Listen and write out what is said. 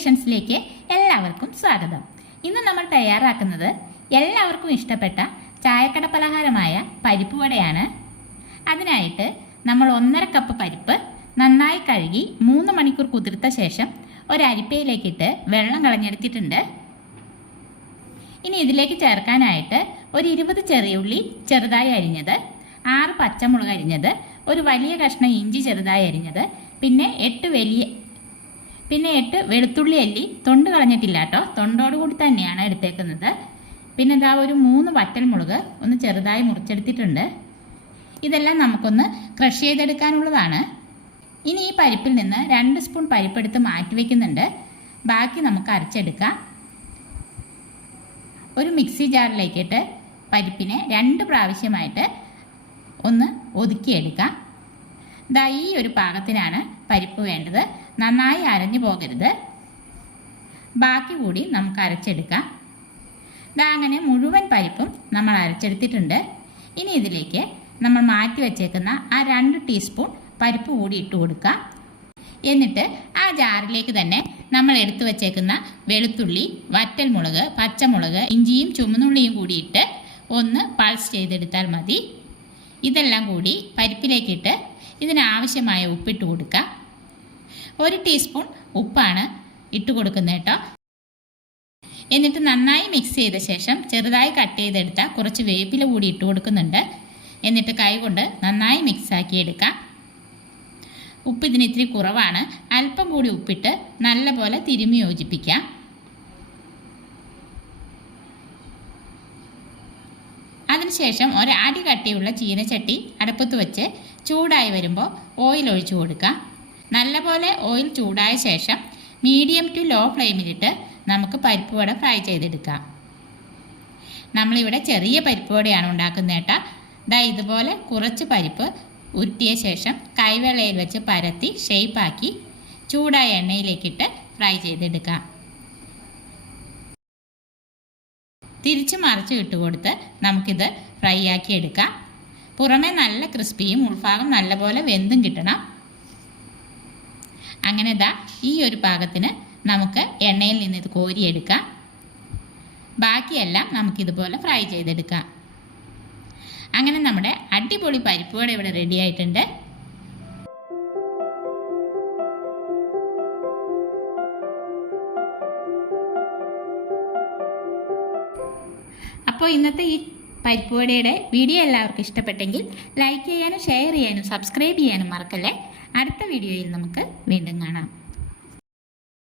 ക്രിയേഷൻസിലേക്ക് എല്ലാവർക്കും സ്വാഗതം. ഇന്ന് നമ്മൾ തയ്യാറാക്കുന്നത് എല്ലാവർക്കും ഇഷ്ടപ്പെട്ട ചായക്കട പലഹാരമായ പരിപ്പ് വടയാണ്. അതിനായിട്ട് നമ്മൾ 1.5 കപ്പ് പരിപ്പ് നന്നായി കഴുകി 3 മണിക്കൂർ കുതിർത്ത ശേഷം ഒരു അരിപ്പയിലേക്കിട്ട് വെള്ളം കളഞ്ഞെടുത്തിട്ടുണ്ട്. ഇനി ഇതിലേക്ക് ചേർക്കാനായിട്ട് ഒരു 20 ചെറിയ ഉള്ളി ചെറുതായി അരിഞ്ഞത്, 6 പച്ചമുളക് അരിഞ്ഞത്, ഒരു വലിയ കഷ്ണം ഇഞ്ചി ചെറുതായി അരിഞ്ഞത്, പിന്നെ 8 വെളുത്തുള്ളി അല്ലി തൊണ്ട് കളഞ്ഞിട്ടില്ല കേട്ടോ, തൊണ്ടോടുകൂടി തന്നെയാണ് എടുത്തേക്കുന്നത്. പിന്നെ ഇതാ ഒരു 3 വറ്റൽമുളക് ഒന്ന് ചെറുതായി മുറിച്ചെടുത്തിട്ടുണ്ട്. ഇതെല്ലാം നമുക്കൊന്ന് ക്രഷ് ചെയ്തെടുക്കാനുള്ളതാണ്. ഇനി ഈ പരിപ്പിൽ നിന്ന് 2 സ്പൂൺ പരിപ്പെടുത്ത് മാറ്റി വയ്ക്കുന്നുണ്ട്. ബാക്കി നമുക്ക് അരച്ചെടുക്കാം. ഒരു മിക്സി ജാറിലേക്കിട്ട് പരിപ്പിനെ 2 പ്രാവശ്യമായിട്ട് ഒന്ന് ഒതുക്കിയെടുക്കാം. ദാ ഈ ഒരു പാകത്തിനാണ് പരിപ്പ് വേണ്ടത്. നന്നായി അരഞ്ഞു പോകരുത്. ബാക്കി കൂടി നമുക്ക് അരച്ചെടുക്കാം. ദാ അങ്ങനെ മുഴുവൻ പരിപ്പും നമ്മൾ അരച്ചെടുത്തിട്ടുണ്ട്. ഇനി ഇതിലേക്ക് നമ്മൾ മാറ്റി വച്ചേക്കുന്ന ആ 2 ടീസ്പൂൺ പരിപ്പ് കൂടി ഇട്ട് കൊടുക്കാം. എന്നിട്ട് ആ ജാറിലേക്ക് തന്നെ നമ്മൾ എടുത്തു വച്ചേക്കുന്ന വെളുത്തുള്ളി, വറ്റൽമുളക്, പച്ചമുളക്, ഇഞ്ചിയും ചുമന്നുള്ളിയും കൂടി ഇട്ട് ഒന്ന് പൾസ് ചെയ്തെടുത്താൽ മതി. ഇതെല്ലാം കൂടി പരിപ്പിലേക്കിട്ട് ഇതിനാവശ്യമായ ഉപ്പിട്ട് കൊടുക്കുക. 1 ടീസ്പൂൺ ഉപ്പാണ് ഇട്ട് കൊടുക്കുന്നത് കേട്ടോ. എന്നിട്ട് നന്നായി മിക്സ് ചെയ്ത ശേഷം ചെറുതായി കട്ട് ചെയ്തെടുത്ത കുറച്ച് വേപ്പില കൂടി ഇട്ട് കൊടുക്കുന്നുണ്ട്. എന്നിട്ട് കൈ കൊണ്ട് നന്നായി മിക്സാക്കി എടുക്കാം. ഉപ്പ് ഇതിന് ഇത്തിരി കുറവാണ്. അല്പം കൂടി ഉപ്പിട്ട് നല്ലപോലെ തിരുമ്മി യോജിപ്പിക്കാം. അതിനുശേഷം ഒരു അടി കട്ടിയുള്ള ചീനച്ചട്ടി അടുപ്പത്ത് വെച്ച് ചൂടായി വരുമ്പോൾ ഓയിൽ ഒഴിച്ചു കൊടുക്കാം. നല്ലപോലെ ഓയിൽ ചൂടായ ശേഷം മീഡിയം ടു ലോ ഫ്ലെയിമിലിട്ട് നമുക്ക് പരിപ്പ് വട ഫ്രൈ ചെയ്തെടുക്കാം. നമ്മളിവിടെ ചെറിയ പരിപ്പ് വടയാണ് ഉണ്ടാക്കുന്നത് കേട്ടോ. ദാ ഇതുപോലെ കുറച്ച് പരിപ്പ് ഉരുട്ടിയ ശേഷം കൈവെള്ളയിൽ വെച്ച് പരത്തി ഷേപ്പാക്കി ചൂടായ എണ്ണയിലേക്കിട്ട് ഫ്രൈ ചെയ്തെടുക്കാം. തിരിച്ച് മറിച്ച് ഇട്ട് കൊടുത്ത് നമുക്കിത് ഫ്രൈ ആക്കി എടുക്കാം. പുറമേ നല്ല ക്രിസ്പിയും ഉൾഭാഗം നല്ലപോലെ വെന്തും കിട്ടണം. അങ്ങനെ ഇതാ ഈ ഒരു പാകത്തിന് നമുക്ക് എണ്ണയിൽ നിന്ന് ഇത് കോരിയെടുക്കാം. ബാക്കിയെല്ലാം നമുക്കിതുപോലെ ഫ്രൈ ചെയ്തെടുക്കാം. അങ്ങനെ നമ്മുടെ അടിപൊളി പരിപ്പ് വട ഇവിടെ റെഡി ആയിട്ടുണ്ട്. അപ്പോൾ ഇന്നത്തെ ഈ പരിപ്പ് വടയുടെ വീഡിയോ എല്ലാവർക്കും ഇഷ്ടപ്പെട്ടെങ്കിൽ ലൈക്ക് ചെയ്യാനും ഷെയർ ചെയ്യാനും സബ്സ്ക്രൈബ് ചെയ്യാനും മറക്കല്ലേ. അടുത്ത വീഡിയോയിൽ നമുക്ക് വീണ്ടും കാണാം.